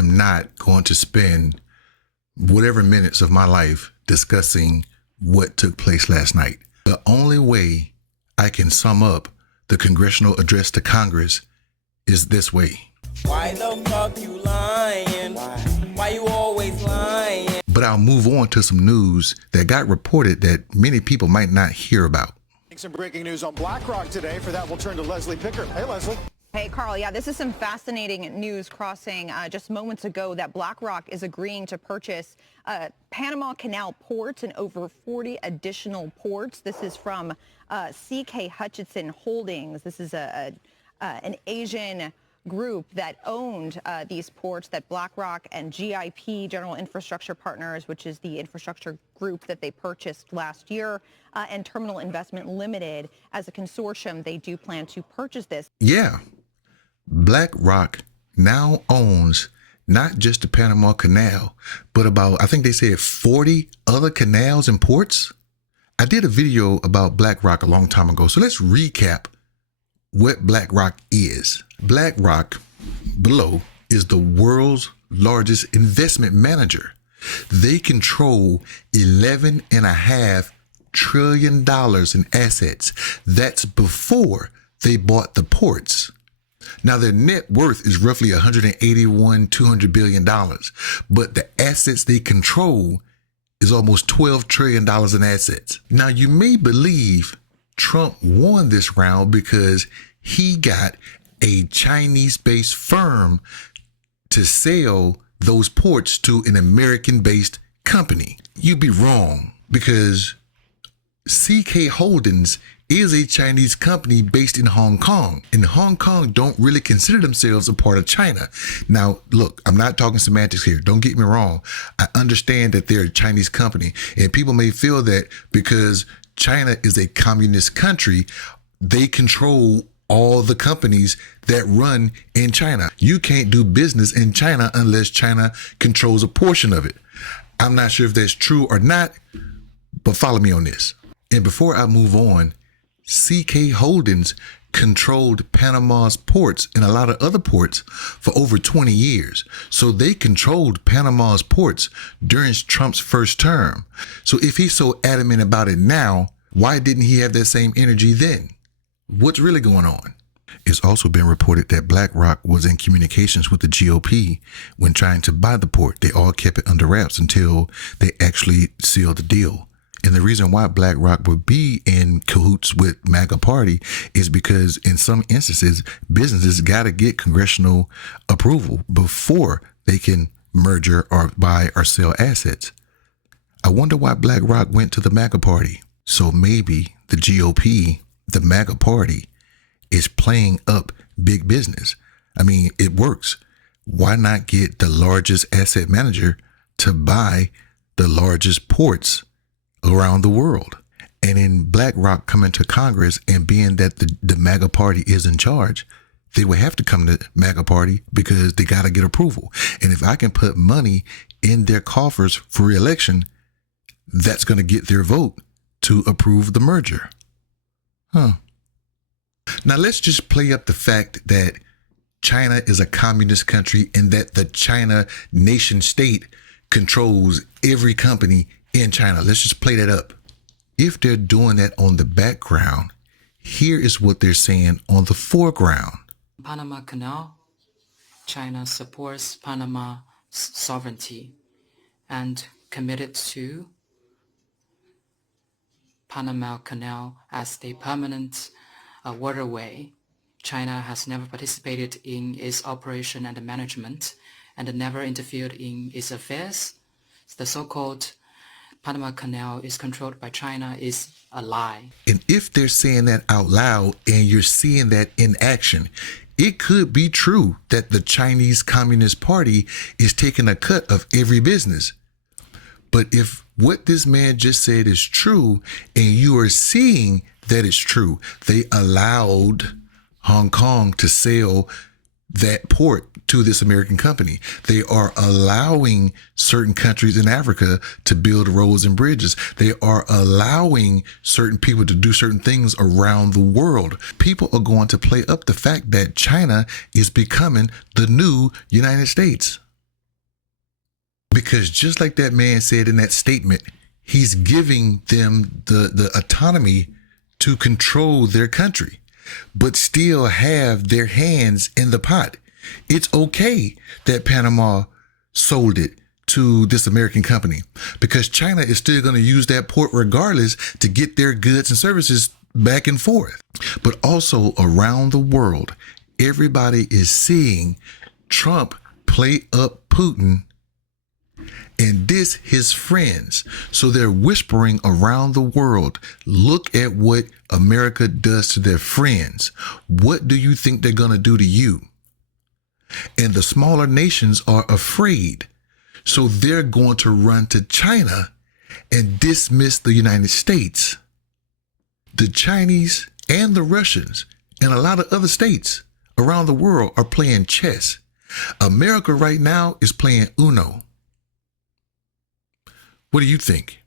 am not going to spend whatever minutes of my life discussing what took place last night. The only way I can sum up the congressional address to Congress is this way. Why the fuck you lying? Why you always lying? But I'll move on to some news that got reported that many people might not hear about. Some breaking news on BlackRock today. For that, we'll turn to Leslie Picker. Hey, Leslie. Hey, Carl. Yeah, this is some fascinating news crossing just moments ago that BlackRock is agreeing to purchase Panama Canal ports and over 40 additional ports. This is from CK Hutchison Holdings. This is an Asian group that owned these ports that BlackRock and GIP, General Infrastructure Partners, which is the infrastructure group that they purchased last year, and Terminal Investment Limited as a consortium. They do plan to purchase this. Yeah. BlackRock now owns not just the Panama Canal, but about, I think they said 40 other canals and ports. I did a video about BlackRock a long time ago. So let's recap what BlackRock is. BlackRock, below, is the world's largest investment manager. They control $11.5 trillion in assets. That's before they bought the ports. Now, their net worth is roughly $200 billion, but the assets they control is almost $12 trillion in assets. Now, you may believe Trump won this round because he got a Chinese-based firm to sell those ports to an American-based company. You'd be wrong, because CK Holdings is a Chinese company based in Hong Kong, and Hong Kong don't really consider themselves a part of China. Now, look, I'm not talking semantics here. Don't get me wrong. I understand that they're a Chinese company, and people may feel that because China is a communist country, they control all the companies that run in China. You can't do business in China unless China controls a portion of it. I'm not sure if that's true or not, but follow me on this. And before I move on, CK Holdings controlled Panama's ports and a lot of other ports for over 20 years. So they controlled Panama's ports during Trump's first term. So if he's so adamant about it now, why didn't he have that same energy then? What's really going on? It's also been reported that BlackRock was in communications with the GOP when trying to buy the port. They all kept it under wraps until they actually sealed the deal. And the reason why BlackRock would be in cahoots with MAGA Party is because in some instances, businesses got to get congressional approval before they can merger or buy or sell assets. I wonder why BlackRock went to the MAGA Party. So maybe the GOP, the MAGA Party, is playing up big business. I mean, it works. Why not get the largest asset manager to buy the largest ports around the world? And in BlackRock coming to Congress and being that the MAGA Party is in charge, they would have to come to MAGA Party because they got to get approval. And if I can put money in their coffers for re-election, that's going to get their vote to approve the merger. Now let's just play up the fact that China is a communist country and that the China nation state controls every company in China. Let's just play that up. If they're doing that on the background, here is what they're saying on the foreground. Panama Canal, China supports Panama's sovereignty and committed to Panama Canal as the permanent waterway. China has never participated in its operation and management and never interfered in its affairs. The so-called Panama Canal is controlled by China is a lie. And if they're saying that out loud and you're seeing that in action, it could be true that the Chinese Communist Party is taking a cut of every business. But if what this man just said is true and you are seeing that it's true, they allowed Hong Kong to sell that port to this American company. They are allowing certain countries in Africa to build roads and bridges. They are allowing certain people to do certain things around the world. People are going to play up the fact that China is becoming the new United States. Because just like that man said in that statement, he's giving them the autonomy to control their country, but still have their hands in the pot. It's okay that Panama sold it to this American company because China is still going to use that port regardless to get their goods and services back and forth. But also around the world, everybody is seeing Trump play up Putin and diss his friends. So they're whispering around the world, look at what America does to their friends. What do you think they're going to do to you? And the smaller nations are afraid. So they're going to run to China and dismiss the United States. The Chinese and the Russians and a lot of other states around the world are playing chess. America right now is playing Uno. What do you think?